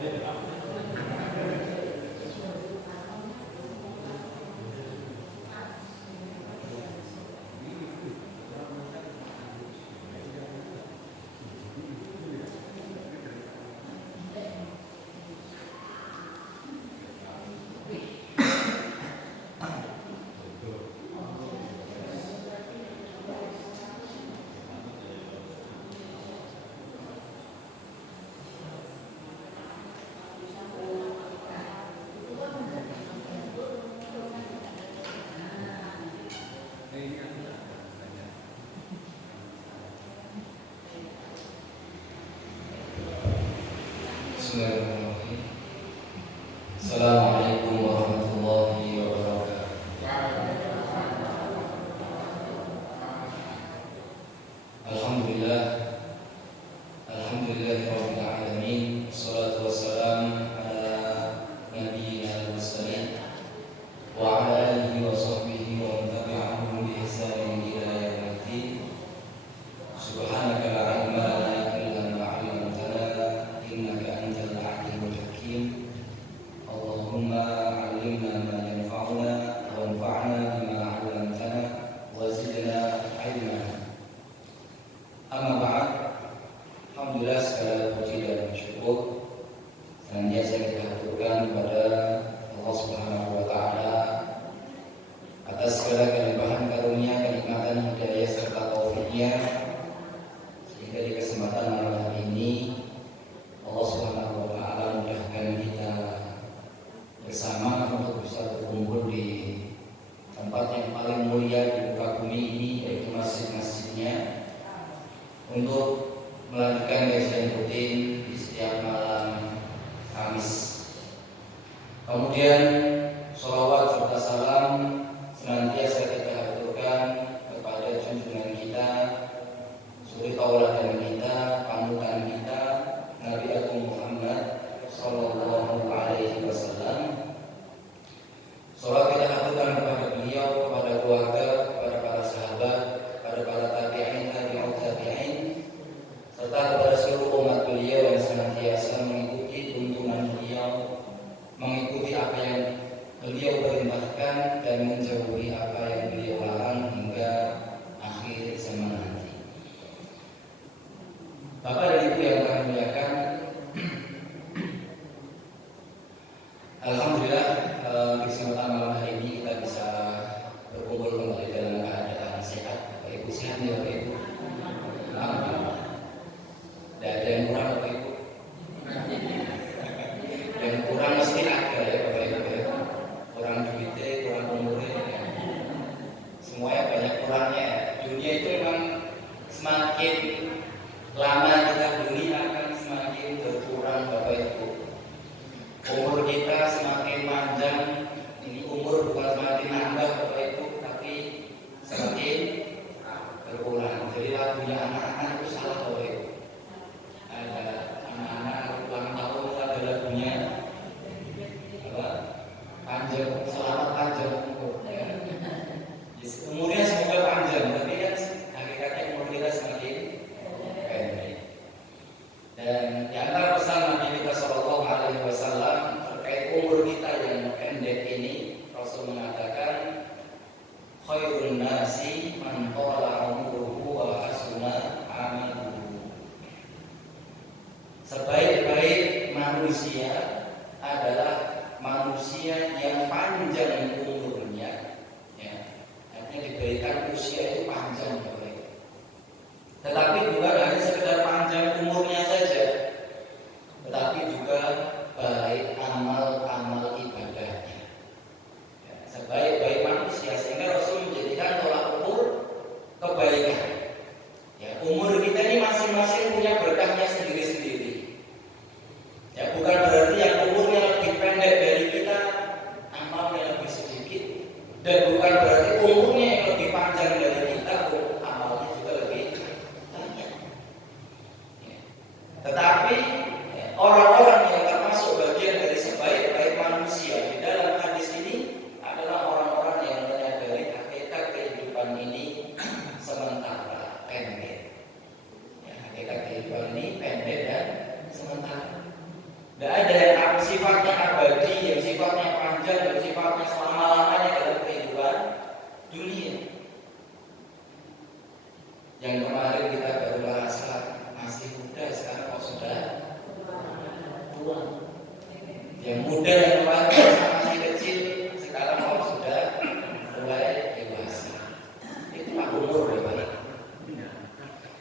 Bismillahirrahmanirrahim. Assalamualaikum warahmatullahi wabarakatuh. Alhamdulillah, alhamdulillahirabbil alamin. Wassalatu wassalamu ala nabiyyina al-mursalin wa ala alihi wa sahbihi wa man tabi'ahum bi ihsanin ila yaumil Subhanaka la ilma lana illa ma 'allamtana innaka antal alimul hakim. Allahumma 'allimna ma yanfa'una wanfa'na bima 'allamtana wa zidna 'ilma. Amma ba'd. Alhamdulillah, segala puji dan syukur senantiasa kita haturkan kepada Allah Subhanahu wa taala atas segala kelimpahan karunia, kenikmatan, hidayah serta taufiknya, sehingga di kesempatan malam hari ini Allah Subhanahu wa taala mudahkan kita bersama untuk bisa berkumpul di tempat yang paling mulia di muka bumi ini, yaitu masjid-masjidnya, untuk melanjutkan kajian rutin di setiap malam Kamis. Kemudian sholawat serta salam senantiasa kita haturkan kepada junjungan kita, suri tauladan kita, panutan kita, Nabi Agung Muhammad sallallahu alaihi wasallam. Sholawat kita haturkan kepada beliau, kepada keluarga, kepada para sahabat, kepada para tabi'in, tabi'ut tabi'in, serta kepada seluruh umat beliau yang senantiasa mengikuti tuntunan beliau, mengikuti apa yang beliau perintahkan dan menjauhi apa yang beliau larang hingga akhir zaman nanti. Bapak dan Ibu yang kami muliakan, alhamdulillah di kesempatan malam hari ini kita bisa berkumpul kembali dalam keadaan sehat. Bapak Ibu sehat ya Bapak Ibu? Alhamdulillah. Tidak ada yang kurang Bapak Ibu. Yang kurang mesti ada ya Bapak Ibu ya. Kurang duitnya, kurang umurnya ya. Semuanya banyak kurangnya. Dunia itu memang semakin lama kita dunia akan semakin berkurang Bapak Ibu. Umur kita semakin panjang. Ini umur bukan semakin nambah Bapak Ibu, tapi semakin berkurang. Jadi lagunya anak-anak itu salah Bapak Ibu. Ada anak-anak ulang tahun ada lagunya apa? Panjang, selamat panjang umur ya. Umurnya semoga panjang, tapi kan hakikatnya umur kita semakin pendek. Dan di antara pesan Nabi kita Shallallahu Alaihi Wasallam terkait umur kita yang pendek ini, Rasul mengatakan, khairun nasi man tala umruhu wa hasuna amaluhu. Sebaik-baik manusia adalah manusia yang panjang umurnya, ya. Artinya diberikan usia itu panjang, tetapi bukan hanya sekedar panjang umurnya saja, tetapi juga baik amal-amal ibadahnya. Ya, sebaik-baik manusia, sehingga Rasul menjadikan tolak ukur kebaikan. Ya, umur kita ini masing-masing punya berkahnya sendiri-sendiri. Ya, bukan berarti yang Yang kemarin kita baru merasa masih muda, sekarang kok sudah tua. Yang muda yang kemarin masih kecil, sekarang kok sudah mulai dewasa. Itulah umur Bapak.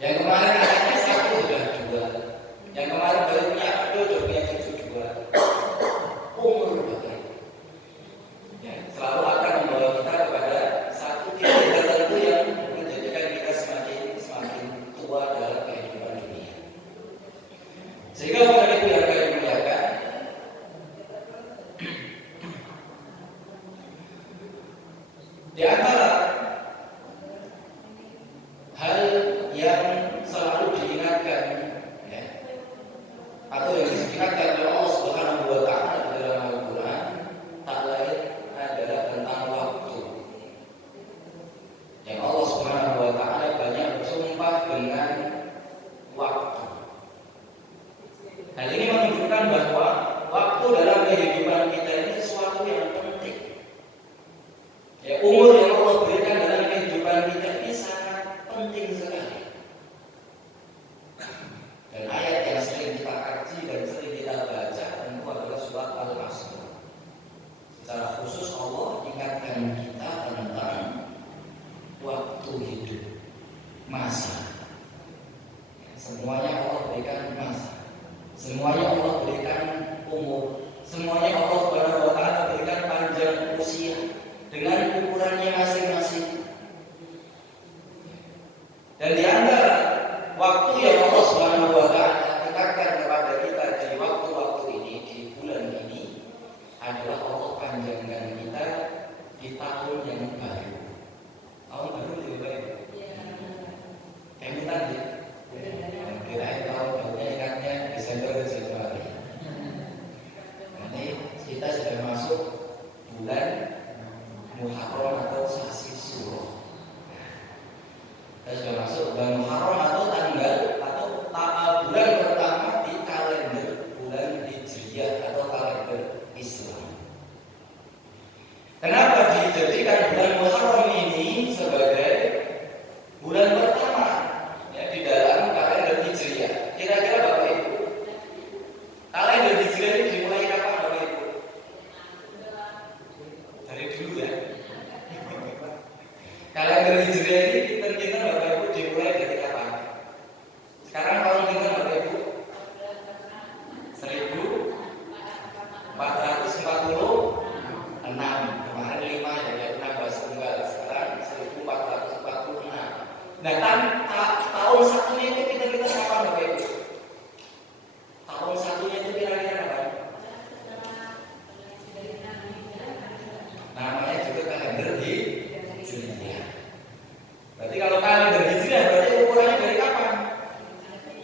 Yang kemarin anaknya satu sudah dua. Yang kemarin baru punya anak sudah punya cucu dua. Umur Bapak. Ya, selalu akan membawa kita kepada satu titik tertentu yang menjadikan kita semakin tua dalam kehidupan dunia. Sehingga pada itu yang kami muliakan, di antara hal yang selalu diingatkan, ya, atau yang diingatkan oleh Allah Subhanahu wa Ta'ala di dalam Al-Quran, tak lain adalah tentang waktu. Yang Allah Subhanahu wa Ta'ala banyak bersumpah dengan waktu. Hal ini menunjukkan bahwa waktu dalam kehidupan kita ini sesuatu yang penting. Ya, umur yang Allah berikan dalam kehidupan kita ini sangat penting sekali. Dan ayat yang sering kita kaji dan sering kita baca tentu adalah surat Al-Asr. Secara khusus Allah ingatkan kita tentang waktu hidup, masa. Semuanya Allah berikan masa. Semuanya Allah berikan umur. Semuanya Allah Subhanahu wa Ta'ala berikan panjang usia dengan ukurannya masing-masing. Dan di antara waktu yang Allah Subhanahu wa Ta'ala katakan kepada kita di waktu-waktu ini, di bulan ini, adalah Allah panjangkan kita di tahun yang baru. Tahun baru lebih baik. Kami tadi kira-kira tahun barunya ingatnya Desember dan Januari. Nanti kita sudah masuk bulan Muharram atau Sasi Suro. Kita sudah masuk bulan Muharram atau tanggal atau bulan pertama di kalender bulan Hijriah atau kalender Islam. Kenapa dijadikan bulan Muharram ini sebagai bulan pertama ya, di dalam kalender Hijriah? Kira-kira Bapak Ibu, kalender Hijriah ini dimulai kapan Bapak Ibu? Dari dulu ya. Kalender Hijriah ini kita Bapak Ibu dimulai dari kapan? Sekarang tahun kita Bapak Ibu 1446. Kemarin 5 ya, 16 tunggal. Sekarang 1446. Nah, tahun satunya itu kita kapan Bapak Ibu? Tahun satunya itu kira-kira kapan? Namanya juga kalender Hijriah. Berarti kalau kalender Hijriah berarti ukurannya dari kapan?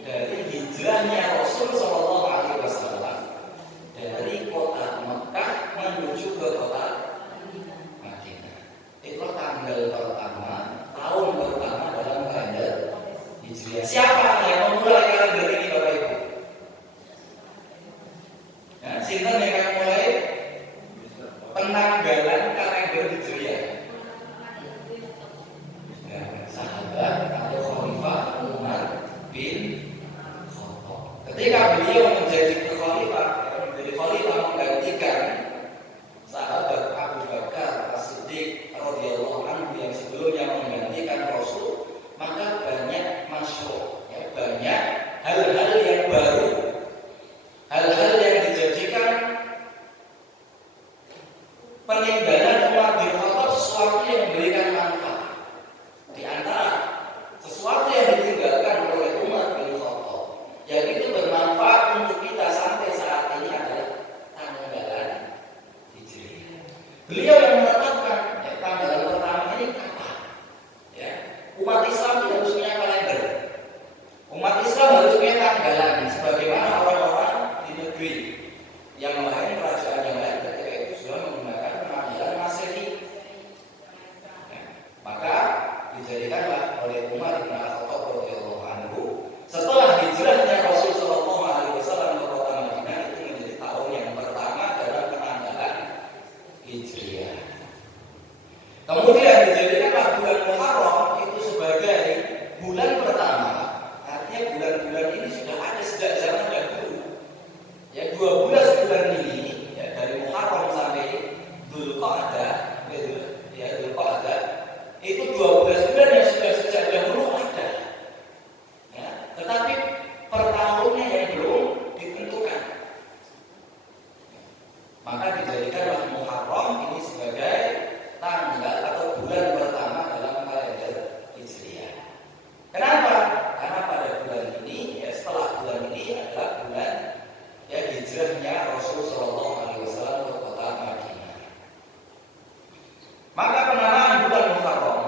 Dari hijrahnya Rasul Shallallahu Alaihi Wasallam dari kota Mekah menuju ke kota Madinah. Itulah tanggal pertama, tahun pertama dalam kalender Hijriah. Siapa yang memulai kalender ini Bapak Ibu? Ya, sinten yang akan mulai penanggalan kalender Hijriah? Ya, sahabat atau Khalifah Umar bin Khattab. Ketika beliau menjadi khalifah menggantikan sahabat Abu Bakar As-Siddiq radhiyallahu anhu yang sebelumnya menggantikan Rasul, maka banyak masyhur, ya, banyak hal-hal yang baru, hal-hal yang dijadikan peninggalan Umar bin Khattab sesuatu yang memberikan manfaat. Di antara sesuatu yang ditinggalkan oleh Umar bin Khattab, yaitu bermanfaat untuk tetapi per tahunnya yang belum ditentukan. Maka dijadikanlah Muharram ini sebagai tanggal atau bulan pertama dalam kalender Hijriah. Kenapa? Karena pada bulan ini, ya setelah bulan ini adalah bulan ya hijrahnya Rasul Shallallahu Alaihi Wasallam ke kota Madinah. Maka penamaan bulan Muharram,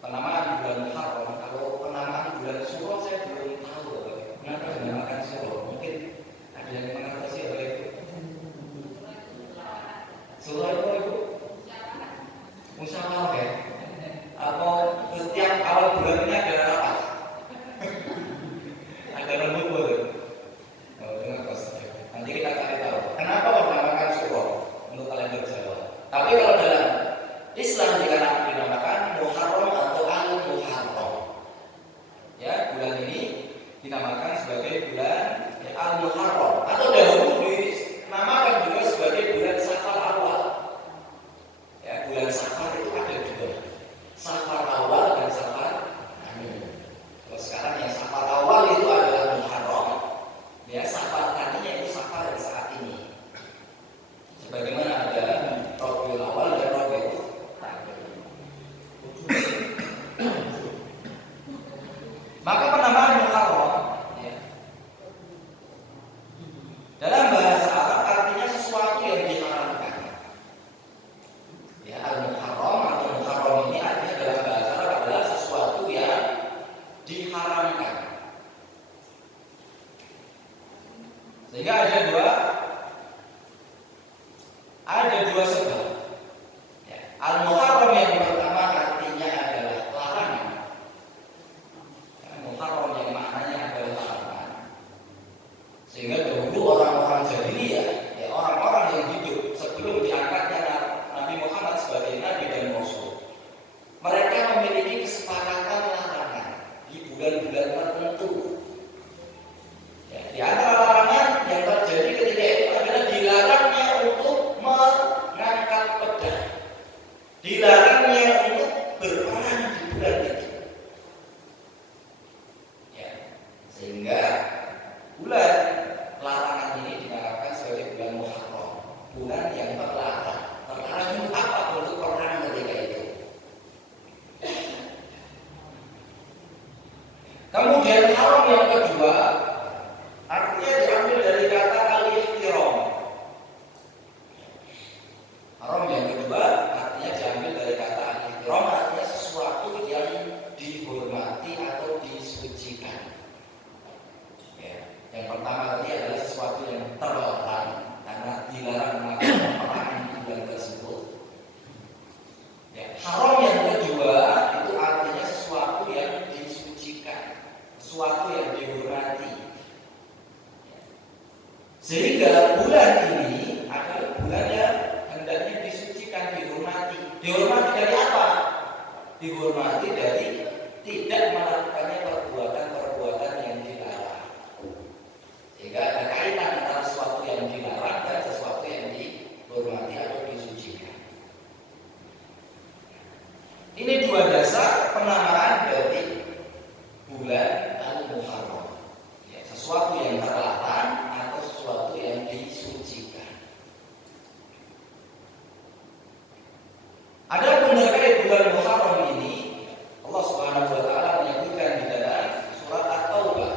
penamaan bulan Muharram, kalau penamaan bulan Syuro saya belum tahu kenapa dinamakan Syuro. Mungkin ada yang mengatasi apa itu? Syuro itu musyawarah ya? Atau setiap awal bulan ini ada rapat? Ada lembur. Nanti kita cari tahu kenapa dinamakan Syuro untuk kalender Jawa. Tapi kalau dalam Islam dinamakan Muharram atau Al-Muharram. Ya, bulan ini dinamakan sebagai bulan ya, Al-Muharram atau dahulu dinamakan juga sebagai bulan Safar awal. Ya, bulan Safar itu ada dua, Safar awal dan Safar akhir. Kalau sekarang yang Safar awal itu adalah Muharram, ya Safar tadinya itu Safar yang saat ini. Sebagaimana ada Rabiul Awal dan Rabiul Akhir. Maka penamaan Muharram ya, dalam bahasa Arab artinya sesuatu yang diharamkan. Ya, Al-Muharram atau Muharram ini artinya dalam bahasa Arab adalah sesuatu yang diharamkan. Sehingga ada dua sebab. Ya, Al-Muharram yang pertama artinya adalah larangan. Ya, Muharram yang maknanya adalah larangan. Sehingga dahulu orang-orang jahiliyah, ya orang-orang yang hidup sebelum diangkatnya Nabi Muhammad sebagai Nabi dan Rasul, mereka memiliki kesepakatan larangan di bulan-bulan tertentu. Ya, di antara larangan yang terjadi ketika itu adalah dilarangnya untuk mengangkat pedang, dilarangnya untuk berperang di bulan itu. Ya, sehingga bulan larangan ini dinamakan sebagai bulan Muharram, bulan yang terlarang. Terlarang itu apa? Untuk perang ketika itu. Kemudian haram yang kedua artinya diambil dari kata al-ihtiram. Haram yang kedua artinya diambil dari kata al-ihtiram, artinya sesuatu yang dihormati atau disucikan. Ya, yang pertama tadi adalah sesuatu yang terlarang karena dilarang melakukan perang di bulan tersebut. Ya, haram yang kedua itu artinya sesuatu yang disucikan, sesuatu yang dihormati. Sehingga bulan ini adalah bulan yang hendaknya disucikan, dihormati. Dihormati dari apa? Dihormati dari tidak melakukannya perbuatan-perbuatan yang dilarang. Sehingga ada kaitan antara sesuatu yang dilarang dan sesuatu yang dihormati atau disucikan. Ini dua dasar penamaan dari bulan Al-Muharram. Ya, sesuatu yang terlarang atau sesuatu yang disucikan. Adapun terkait bulan Muharram ini, Allah Subhanahu wa taala menyebutkan di dalam surat At-Taubah.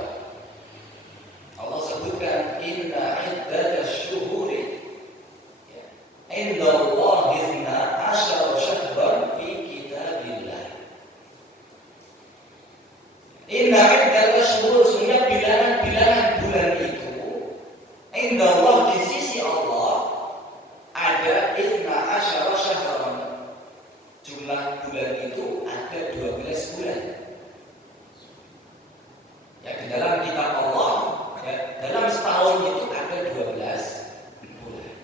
Allah sebutkan inna iddatash syuhuri indallahi 12 syahran fi kitabillah. Inna iddatash syuhur, sungguh bilangan-bilangan bulan itu indallah, di sisi Allah ada 12 syahran. Jumlah bulan itu ada 12 bulan. Ya, di dalam kitab Allah, ya, dalam setahun itu ada 12 bulan.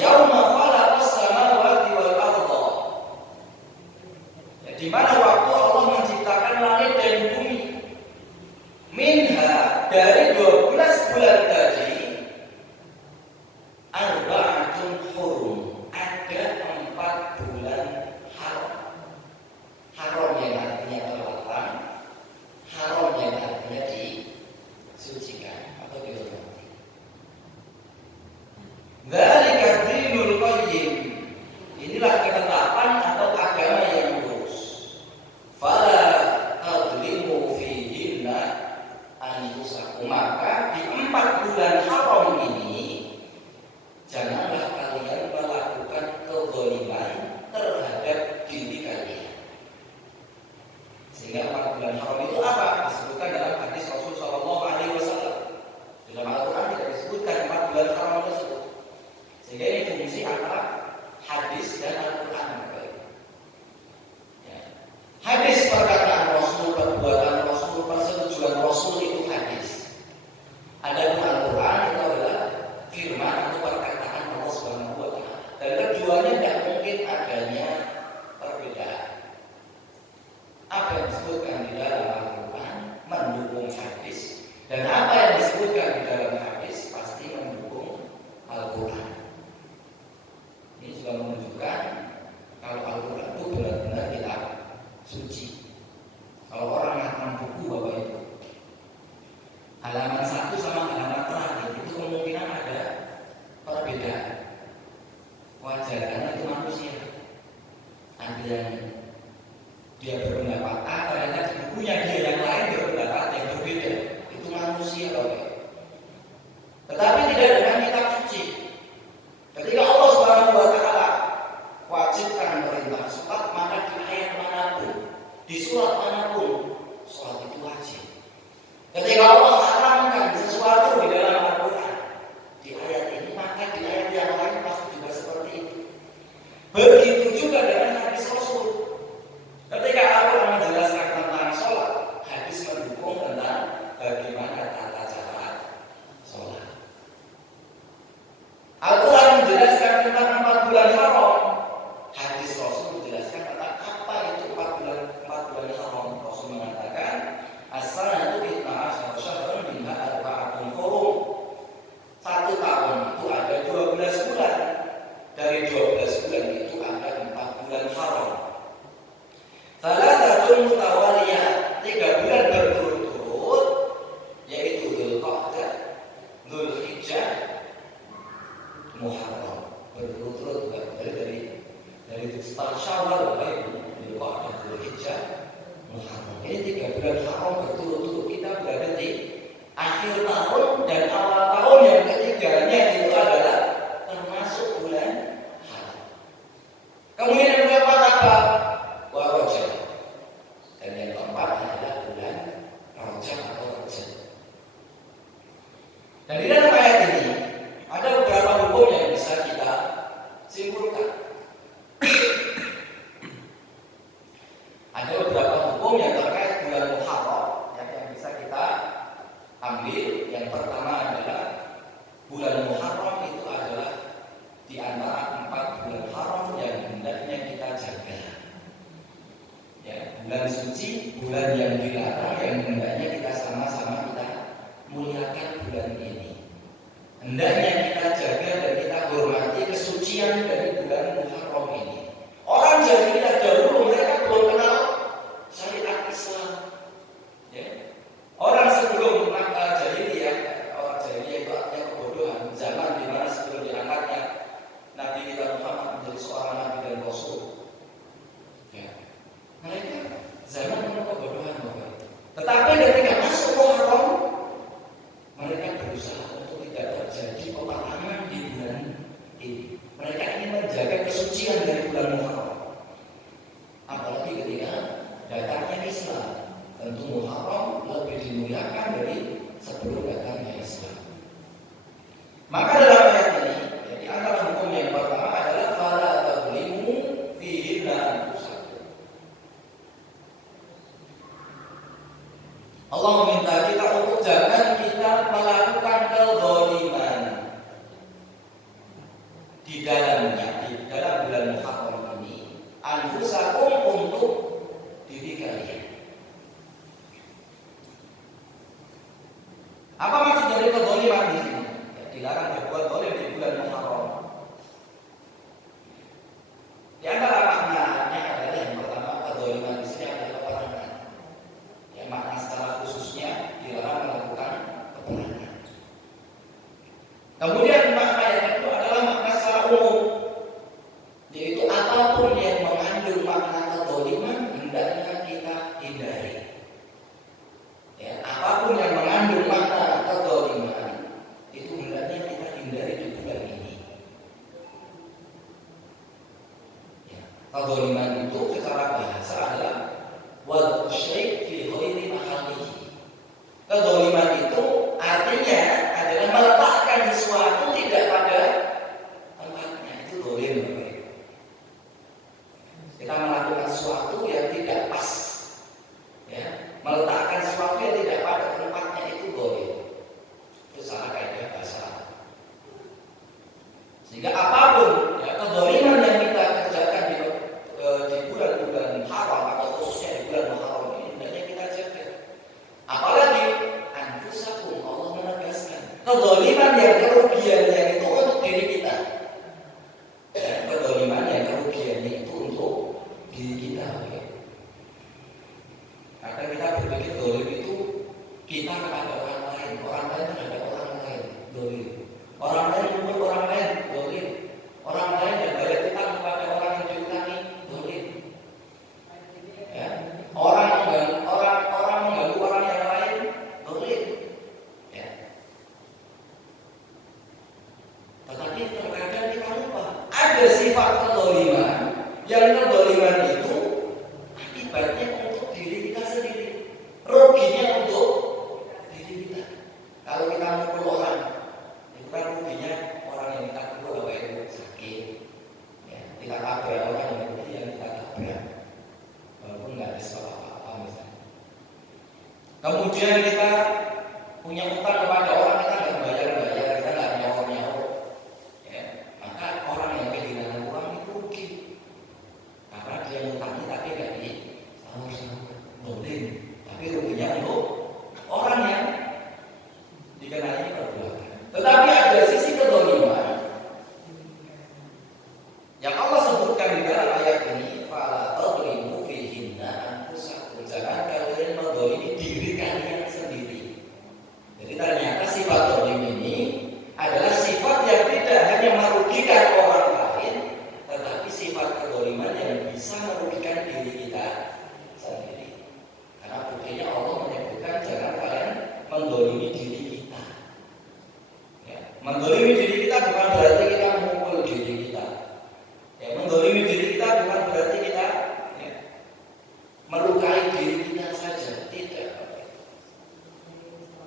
Yauma khalaqas samawati wal ardha. Ya, di mana waktu Allah menciptakan langit dan bumi. Minha, dari 12 bulan tadi, arba'atun hurum, ada 4 bulan haram. Haram yang artinya terlarang, haram di dalam Al-Quran mendukung hadis, dan apa yang disebutkan di dalam hadis pasti mendukung Al-Quran. Ini juga menunjukkan kalau Al-Quran itu benar-benar kitab suci. Kalau orang ngatam buku Bapak Ibu, halaman 1 sama halaman terakhir itu kemungkinan ada perbedaan. Wajar karena itu manusia. Ada yang dia berpendapat A, ternyata di bukunya dia yang lain berpendapat yang berbeda. Itu manusia Bapak. Tetapi tidak dengan kitab suci. Ketika Allah Subhanahu wa taala wajibkan perintah salat, maka di ayat manapun, di surat manapun, salat itu wajib. Ketika Allah haramkan sesuatu di dalam Al-Quran, di ayat ini, maka di ayat yang lain pasti juga seperti itu. Begitu juga dengan hadis Rasul. Ketika Al-Quran menjelaskan tentang sholat, hadis mendukung tentang bagaimana tata cara sholat. Al-Quran menjelaskan tentang 4 bulan haram, hadis Rasul menjelaskan tentang apa itu 4 bulan haram. Rasul mengatakan, as-sanatu itna'asyara syahrun minha arba'atun hurum. 1 tahun itu ada 12 bulan. Dari 12 bulan itu ada 4 bulan haram. Thalathatun mutawaliyah, 3 bulan berturut-turut, yaitu Dzulqa'dah, Dzulhijjah, Muharram. Berturut-turut dari start Syawal, Dzulqa'dah, Dzulhijjah, Muharram. Ini 3 bulan haram berturut-turut. Kita berada di akhir tahun dan awal tahun yang ketiganya itu adalah termasuk bulan haram. Kemudian yang keempat apa? Rajab. Dan yang keempat adalah bulan Rajab atau Rajab. Dan di dalam ayat ini ada beberapa hukum yang bisa kita simpulkan. Ada beberapa hukum yang terkait bulan Muharram yang bisa kita ambil. Yang pertama adalah bulan Muharram itu adalah di antara 4 bulan haram yang hendaknya kita jaga. Ya, bulan suci, bulan yang dilarang yang hendaknya kita sama-sama kita muliakan bulan ini. Hendaknya kita jaga dan kita hormati kesucian dari bulan Muharram ini. Orang jahiliyah dahulu mereka belum kenal syariat Islam. Ya. Orang sebelum jahiliyah, orang jahiliyah itu artinya kebodohan. Zaman di mana sebelum diangkatnya Nabi kita Muhammad menjadi seorang Nabi dan Rasul. Ya. Mereka zaman penuh kebodohan Bapak. Tetapi ketika masuk Muharram, mereka berusaha untuk tidak terjadi peperangan di bulan ini. Mereka ingin menjaga kesucian dari bulan Muharram. Apalagi ketika datangnya Islam, tentu Muharram lebih dimuliakan dari sebelum datangnya Islam. Maka dalam ayat ini, jadi antara hukum yang pertama adalah fala tadlimu fihi anfusakum. Allah meminta kita untuk jangan kita melakukan kezaliman di dalamnya, di dalam bulan Muharram ini, anfusakum untuk diri kalian. Apa maksud dari kezaliman di sini? Ya, dilarang berbuat zalim di bulan Muharram. Di antara maknanya adalah yang pertama, kezaliman di sini adalah peperangan. Yang makna secara khususnya dilarang melakukan peperangan. Kemudian makna yang kedua adalah makna secara umum, yaitu apapun yang mengandung makna kezaliman hendaknya kita hindari. Ya, apapun yang mengandung makna kezaliman itu hendaknya kita hindari di bulan ini. Ya, kezaliman itu secara bahasa adalah wad syai' fi ghairi mahallihi. Kezaliman itu artinya adalah meletakkan sesuatu tidak pada tempatnya. Itu zalim. Kita melakukan sesuatu yang tidak pas. Ya, meletakkan sesuatu yang tidak pada tempatnya itu zalim. Itu salah kaidah bahasa. Sehingga apapun ya kezaliman yang kita kerjakan di bulan-bulan haram atau khususnya di bulan Muharram ini hendaknya kita berarti dolim itu kita kepada orang lain terhadap orang lain dolim. Orang lain menuntut orang lain dolim. Orang lain yang bayar utang kepada orang yang diutangi dolim. Ya. Orang mengganggu orang yang lain dolim. Ya. Tetapi terkadang kita lupa ada sifat kedoliman yang kedoliman itu akibatnya untuk diri kita sendiri, ruginya untuk diri kita. Kalau kita mukul orang, itu kan ruginya orang yang kita pukul apa itu sakit. Ya, kita tabrak orang yang kita tabrak, walaupun nggak ada salah apa-apa misalnya. Kemudian kita punya utang kepada orang, kita nggak bayar, kita nggak nyawa. Ya, maka orang yang kehilangan uang itu rugi karena dia ngutangi tapi nggak dolim, tapi ruginya untuk orang yang dikenai perbuatan. Tetapi ada sisi kedoliman yang Allah sebutkan di dalam ayat ini, fala tadlimu fihinna anfusakum, jangan kalian mendolimi diri kalian sendiri. Jadi ternyata sifat dolim ini adalah sifat yang tidak hanya merugikan orang lain, tetapi sifat kedoliman yang bisa merugikan diri kita sendiri. Karena buktinya Allah menyebutkan jangan kalian mendolimi diri kita. Ya, mendolimi diri kita bukan berarti kita memukul diri kita. Ya, mendolimi diri kita bukan berarti kita melukai diri kita saja, tidak.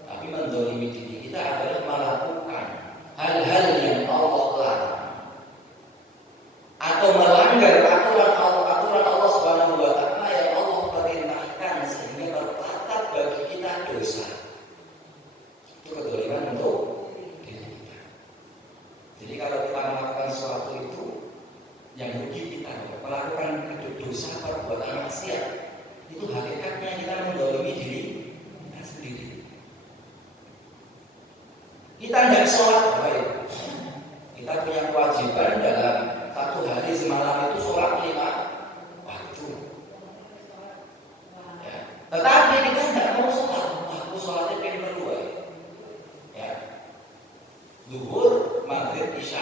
Tapi mendolimi diri kita adalah melakukan hal-hal yang Allah larang atau melanggar aturan Allah Subhanahu wa taala yang Allah perintahkan sehingga tercatat bagi kita dosa. Itu kedoliman untuk diri kita. Jadi kalau kita melakukan sesuatu itu yang rugi kita, melakukan dosa perbuatan maksiat, itu hakikatnya kita mendolimi diri kita sendiri. Kita tidak sholat baik. Kita punya kewajiban dalam satu hari semalam itu sholat 5 waktu. Ya. Tetapi kita tidak mau sholat. Waktu sholatnya pinter dua. Ya. Zuhur, maghrib, isya.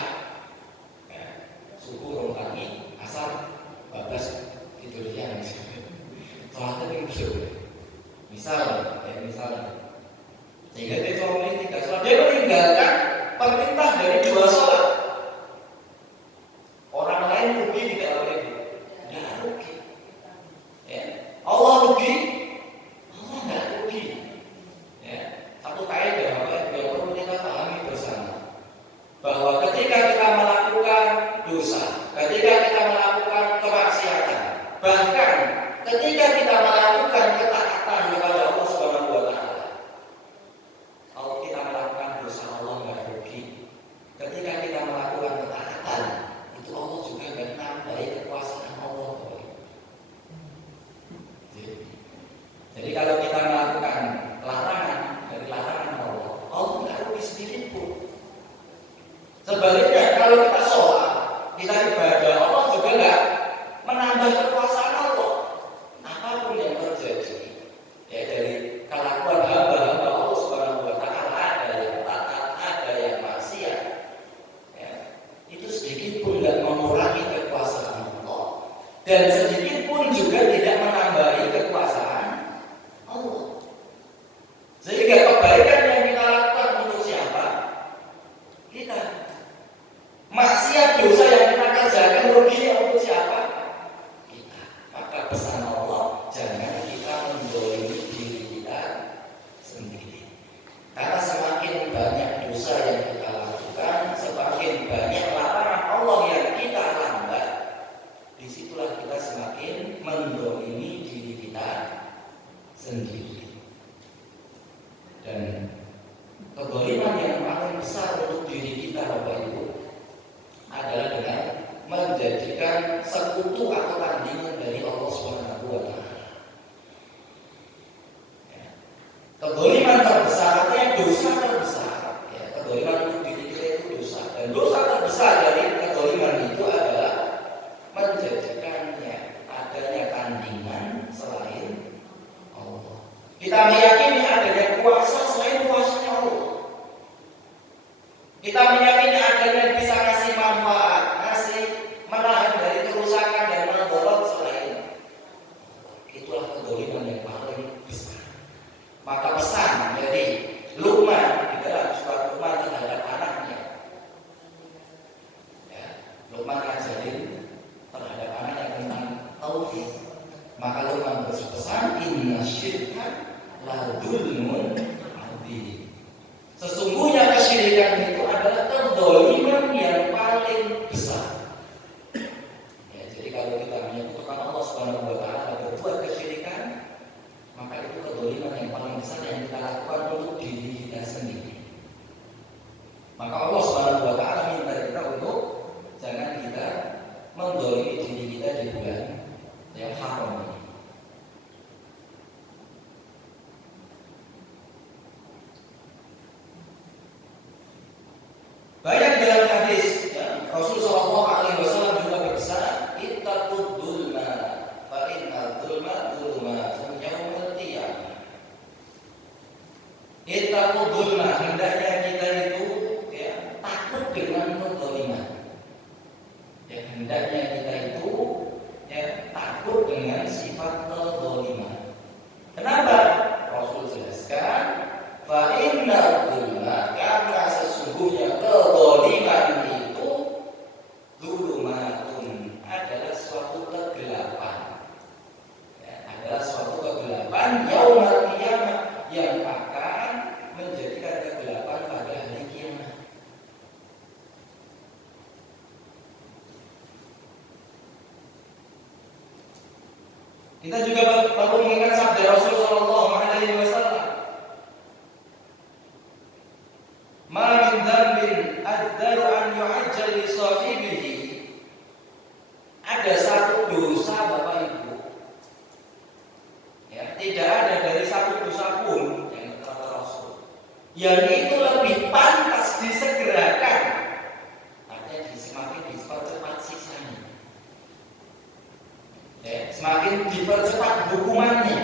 Ya. Subuh, rongkani, asar, bablas, tidur siang. Sholatnya pinter. Misalnya. Sehingga dia memilih 3 sholat. Dia meninggalkan perintah dari 2 sholat. Orang lain rugi tidak oleh tidak rugi. Ya. Allah rugi, Allah tidak rugi. Ya. Satu kaidah yang perlu kita pahami bersama, bahwa ketika kita melakukan dosa, ketika kita melakukan kemaksiatan, bahkan ketika kita melakukan ketaatan kepada Allah Subhanahu wa taala, kalau kita melakukan dosa Allah nggak rugi. Ketika kita melakukan ketaatan, itu Allah juga nggak nambahi kekuasaan Allah. Jadi kalau kita melakukan larangan dari larangan Allah, Allah nggak rugi sedikit pun. Sebaliknya kalau kita sholat, kita ibadah, Allah juga nggak menambah kekuasaan Allah. Apapun yang terjadi, ya dari kelakuan hamba-hamba Allah Subhanahu wa taala, ada yang taat, ada yang maksiat, ya, itu sedikit pun tidak mengurangi kekuasaan Allah, dan sedikit pun juga tidak menambahi kekuasaan Allah. Sehingga kebaikan yang kita lakukan untuk siapa? Kita. Maksiat dosa yang kita kerjakan ruginya untuk siapa? Kita. Maka pesan Allah, jangan kita mendolimi diri kita sendiri. Karena semakin banyak dosa yang kita lakukan, semakin banyak larangan Allah yang kita langgar, disitulah kita semakin mendolimi diri kita sendiri. Dan kedoliman yang paling besar untuk diri kita Bapak Ibu adalah dengan menjadikan sekutu atau tandingan dari Allah Subhanahu wa taala. Ya. Kedoliman terbesar artinya dosa terbesar. Ya, kedoliman untuk diri kita itu dosa. Dan dosa terbesar dari kedoliman itu adalah menjadikannya adanya tandingan selain Allah. Kita Kita meyakini adanya kuasa selain kuasanya Allah. Kita meyakini adanya yang bisa ngasih manfaat, ngasih menahan dari kerusakan dan madarat selain. Itulah kedzaliman yang paling besar. Maka pesan dari Luqman di dalam surat Luqman terhadap anaknya, ya, Luqman ngajarin terhadap anaknya tentang tauhid. Maka Luqman berpesan, inna syirka la dzulmun adzim. Sesungguhnya kesyirikan itu adalah kedzaliman yang paling besar. Ya, jadi kalau kita menyebutkan Allah Subhanahu wa taala berbuat kesyirikan, maka itu kedzaliman yang paling besar yang kita lakukan untuk diri kita sendiri. Maka Allah Subhanahu wa taala minta kita untuk jangan kita menzalimi diri kita di bulan yang haram ini. Banyak dalam hadis, ya, Rasul Shallallahu Alaihi Wasallam juga bersabda, "Ittaqud dzulma, fa inna dzulma dzulumatun yaumil qiyamah." Ittaqud dzulma, hendaknya kita itu, ya, takut dengan kedzaliman. Ya, hendaknya kita itu, ya, takut dengan sifat kedzaliman. Kenapa? Rasul jelaskan, fa inna dzulma, karena sesungguhnya kedzaliman itu dzulumatun, adalah suatu kegelapan. Ya, adalah suatu kegelapan yaumul qiyamah yang akan menjadikan kegelapan pada hari kiamat. Kita juga perlu mengingat sabda Rasul Shallallahu Alaihi Wasallam, "Ma min dzambin adzdaru an yu'ajjal li sahibihi." Ada satu dosa Bapak Ibu, ya, tidak ada dari satu dosa pun yang kata Rasul yang itu lebih pantas disegerakan, artinya semakin dipercepat siksanya, ya, semakin dipercepat hukumannya.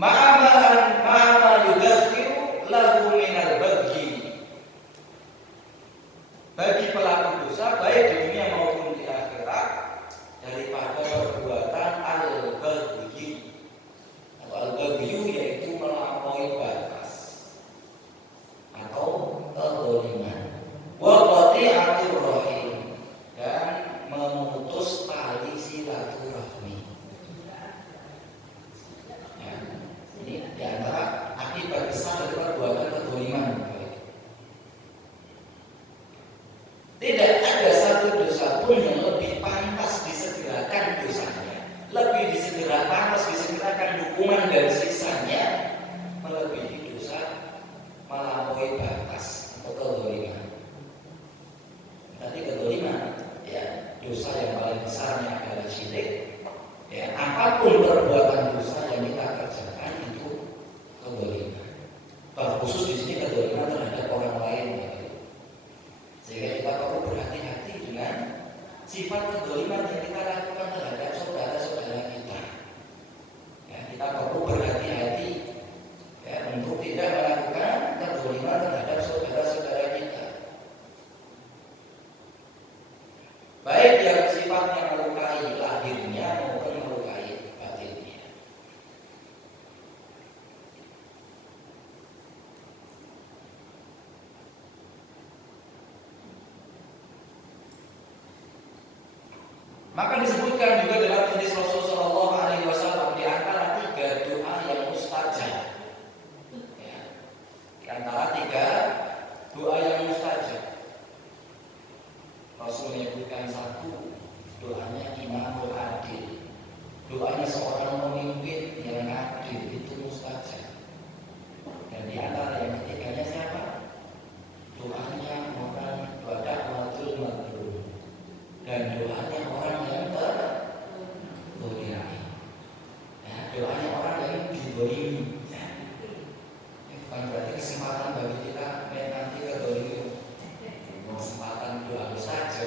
Ma'ama yudakhiru lahu minal baghi, bagi pelaku dosa baik di dunia maupun di akhirat, daripada perbuatan al-baghi. Al-baghi yaitu melampaui batas atau kedzaliman. Wa qati'atur rahim, dan memutus tali silaturahmi. Ya, ini di antara akibat besar dari perbuatan kedzaliman. Tidak ada satu dosa pun yang lebih pantas disegerakan dosanya, lebih pantas disegerakan hukuman dan siksanya, melebihi dosa melampaui batas atau kedzaliman. Tadi kedzaliman, ya, dosa yang paling besarnya adalah syirik. Ya, apapun perbuatan dosa yang kita kerjakan itu kedzaliman. Terkhusus di sini kedzaliman terhadap orang lain. Sehingga kita perlu berhati-hati dengan sifat kedzaliman yang kita lakukan terhadap saudara-saudara kita. Ya, kita perlu berhati-hati, ya, untuk tidak melakukan kedzaliman terhadap saudara-saudara kita. Baik yang sifatnya melukai lahirnya maupun melukai batinnya. Maka disebutkan juga dalam hadis Rasul Shallallahu Alaihi Wasallam di antara 3 doa yang mustajab. Ya, di antara 3 doa yang mustajab, Rasul menyebutkan satu, doanya imamul adil. Doanya seorang pemimpin yang adil itu mustajab. Dan di antara yang ketiganya siapa? Doanya orang dakwatul mazlum, dan doanya orang yang terdolimi. Ya, doanya orang yang didolimi. Ya. Bukan berarti kesempatan bagi kita nanti kedolimi. Kesempatan doa saja.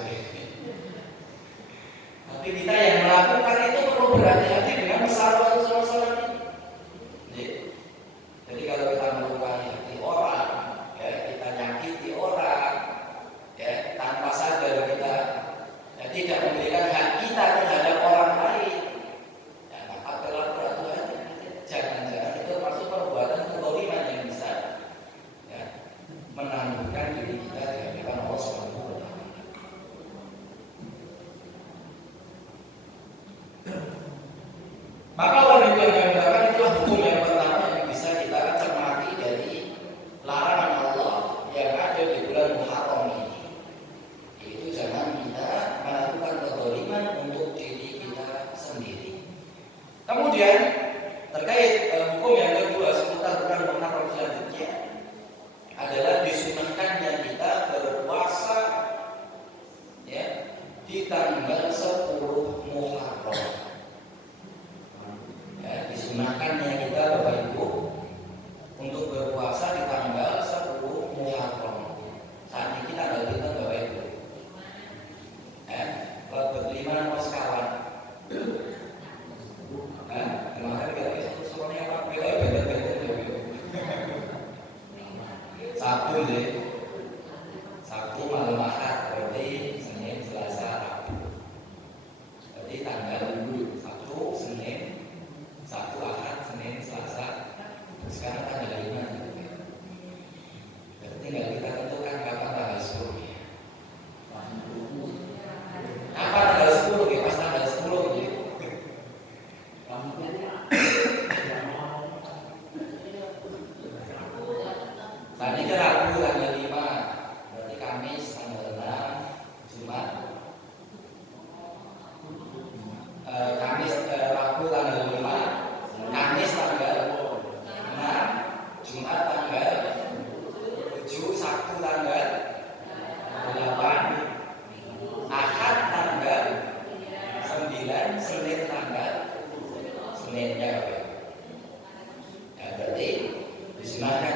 Tapi kita yang melakukan itu perlu berhati-hati dengan masalah-masalah ini. Jadi kalau kita melukai hati orang, ya, kita nyakiti orang, ya, tanpa sadar kita tidak memberikan hak kita terhadap orang lain, ya, maka berlaku aturan. Jangan-jangan itu masuk perbuatan kezaliman yang bisa, ya, menangguhkan diri kita di hadapan Allah Subhanahu wa Ta'ala. Maka wanita yang dimuliakan itulah hukum yang pertama yang bisa kita cermati dari larangan Allah yang ada di bulan Muharram ini. Yaitu jangan kita melakukan kezaliman untuk diri kita sendiri. Kemudian terkait hukum yang kedua seputar bulan Muharram selanjutnya adalah disunahkannya kita berpuasa, ya, di tanggal 10 Muharram. Ya, disunahkannya kita Bapak Ibu untuk berpuasa di tanggal 10 Muharram. Saat ini tanggal kita Bapak Ibu. Berlima pos kawan. Kemarin kita semuanya apa? Beda-beda. Sabtu deh. Sabtu malam Ahad berarti Senin, Selasa, Rabu. Berarti tanggal Sabtu, Senin, Sabtu, Ahad, Senin, Selasa. Sekarang tanggal 5. Berarti tinggal kita tentukan kapan tanggal 10. Apa tanggal 10? Ya, pas tanggal 10 ya. Tadi kan Rabu tanggal 5. Berarti Kamis tanggal 6, Jumat. Kamis Rabu tanggal 5, Kamis tanggal 6, Jumat tanggal 7, Sabtu tanggal 8, Ahad tanggal 9, Senin tanggal Seninnya. Ya, berarti disunahkan